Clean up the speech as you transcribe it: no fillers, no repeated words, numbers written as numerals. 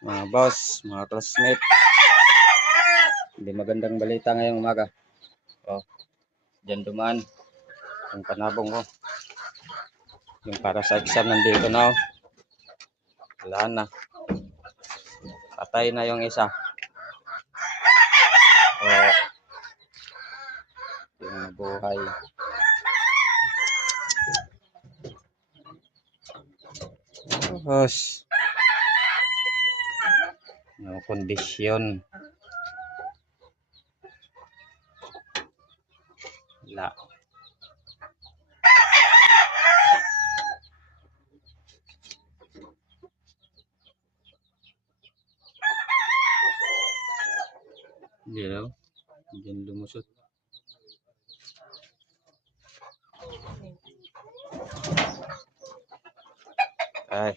Mga boss, mga classmate, hindi magandang balita ngayong umaga. Diyan dumaan yung panabong ko. Yung para sa exam nandito na. Wala na. Patay na yung isa. Yung buhay. Boss. No kondisyon. Wala. Hindi daw. Diyan lumusot. Ay.